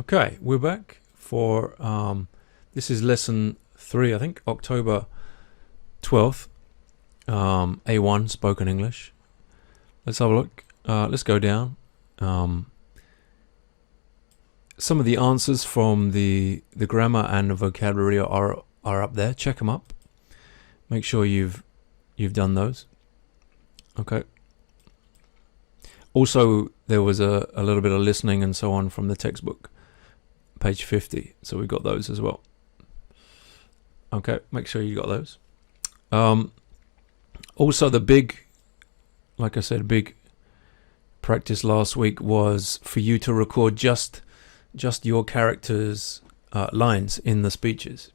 Okay, we're back for this is lesson 3, I think, October 12th, A1 spoken English. Let's have a look. Let's go down. Some of the answers from the grammar and the vocabulary are up there. Check them up. Make sure you've done those. Okay. Also, there was a little bit of listening and so on from the textbook, page 50. So we've got those as well. Okay, make sure you got those. Also, the big, like I said, big practice last week was for you to record just your characters' lines in the speeches.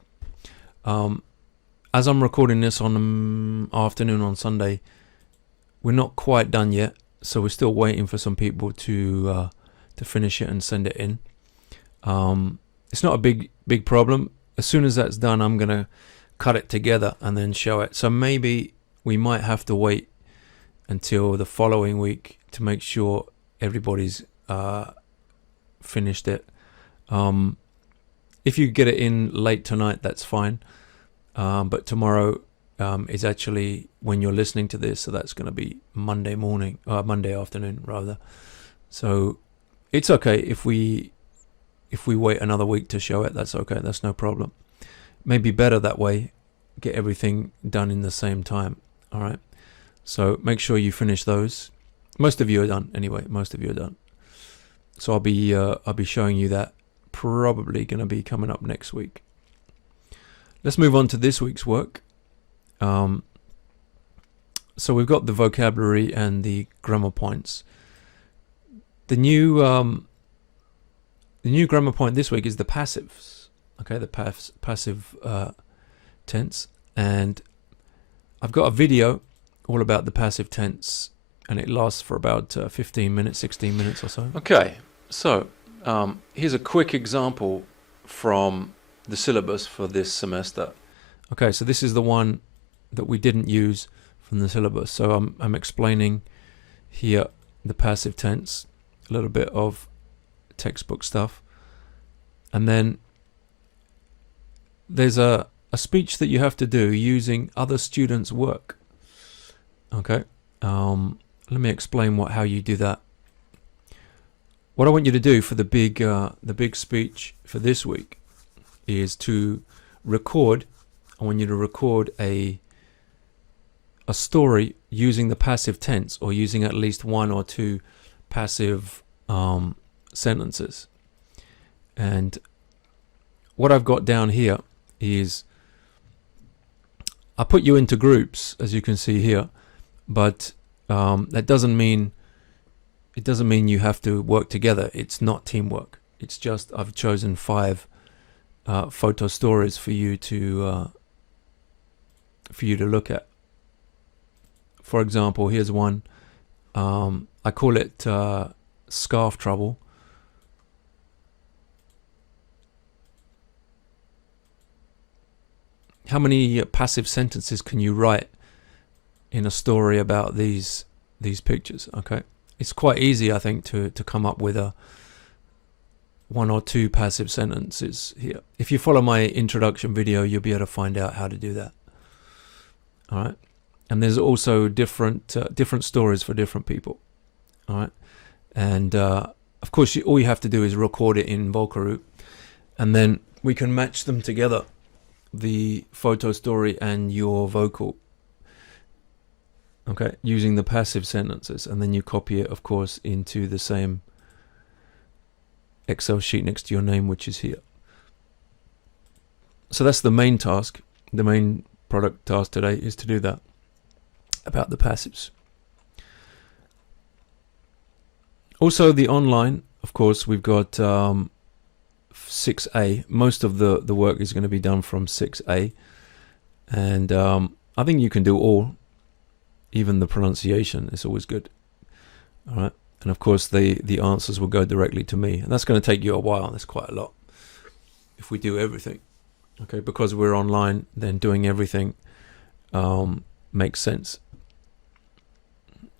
As I'm recording this on afternoon on Sunday, we're not quite done yet, so we're still waiting for some people to finish it and send it in. It's not a big problem. As soon as that's done, I'm gonna cut it together and then show it. So maybe we might have to wait until the following week to make sure everybody's finished it. If you get it in late tonight, that's fine. But tomorrow is actually when you're listening to this, so that's going to be Monday morning, Monday afternoon rather. So it's okay if we wait another week to show it. That's okay. That's no problem. Maybe better that way. Get everything done in the same time. All right. So make sure you finish those. Most of you are done anyway. Most of you are done. So I'll be showing you that. Probably going to be coming up next week. Let's move on to this week's work. So we've got the vocabulary and the grammar points. The new grammar point this week is the passives. Okay, the passive tense, and I've got a video all about the passive tense, and it lasts for about 15 minutes, 16 minutes or so. Okay, so here's a quick example from the syllabus for this semester. Okay, so this is the one that we didn't use from the syllabus. So I'm explaining here the passive tense, a little bit of textbook stuff, and then there's a speech that you have to do using other students' work. Okay, let me explain how you do that. What I want you to do for the big speech for this week is to record. I want you to record a story using the passive tense, or using at least one or two passive sentences. And what I've got down here is I put you into groups, as you can see here, but that doesn't mean you have to work together. It's not teamwork. It's just I've chosen 5 photo stories for you to look at. For example, here's one. I call it scarf trouble. How many passive sentences can you write in a story about these pictures? Okay, it's quite easy, I think, to come up with 1 or 2 passive sentences here. If you follow my introduction video, you'll be able to find out how to do that. All right, and there's also different stories for different people. All right, and of course, all you have to do is record it in Vocaloop, and then we can match them together, the photo story and your vocal. Okay, using the passive sentences, and then you copy it, of course, into the same Excel sheet next to your name, which is here. So that's the main task. The main product task today is to do that, about the passives. Also, the online, of course, we've got 6A. Most of the work is going to be done from 6A, and I think you can do all. Even the pronunciation is always good. All right, and of course the answers will go directly to me, and that's going to take you a while. That's quite a lot if we do everything. Okay, because we're online, then doing everything makes sense.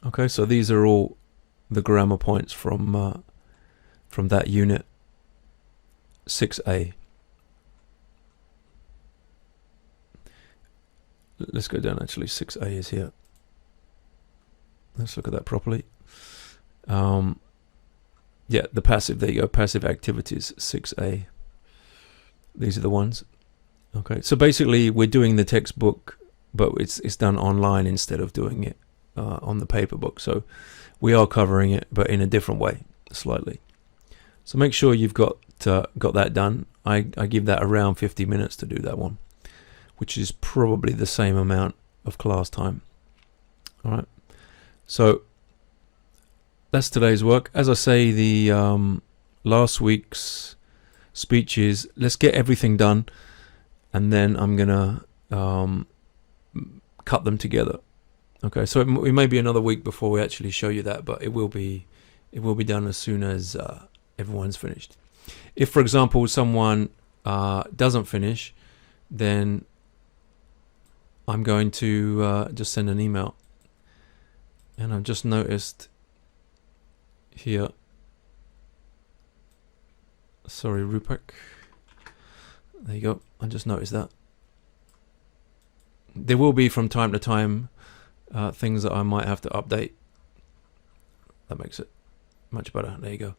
Okay, so these are all the grammar points from that unit. 6A. Let's go down, actually. 6A is here. Let's look at that properly. Yeah, the passive, there you go, passive activities, 6A. These are the ones. Okay, so basically we're doing the textbook, but it's done online instead of doing it on the paper book. So we are covering it, but in a different way, slightly. So make sure you've got that done. I give that around 50 minutes to do that one, which is probably the same amount of class time. All right, so that's today's work. As I say, the last week's speeches, let's get everything done, and then I'm gonna cut them together. Okay, so it may be another week before we actually show you that, but it will be done as soon as everyone's finished. If, for example, someone doesn't finish, then I'm going to just send an email. And I've just noticed here, sorry, Rupak, there you go, I just noticed that. There will be from time to time things that I might have to update. That makes it much better, there you go.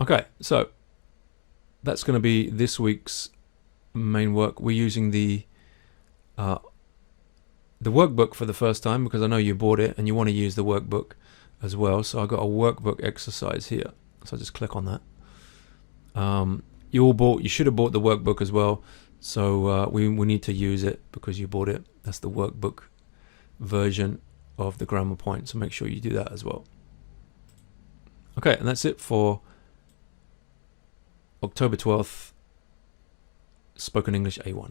Okay, so that's going to be this week's main work. We're using the workbook for the first time because I know you bought it and you want to use the workbook as well. So I've got a workbook exercise here. So I just click on that. You should have bought the workbook as well. So we need to use it because you bought it. That's the workbook version of the grammar point. So make sure you do that as well. Okay, and that's it for October 12th, Spoken English A1.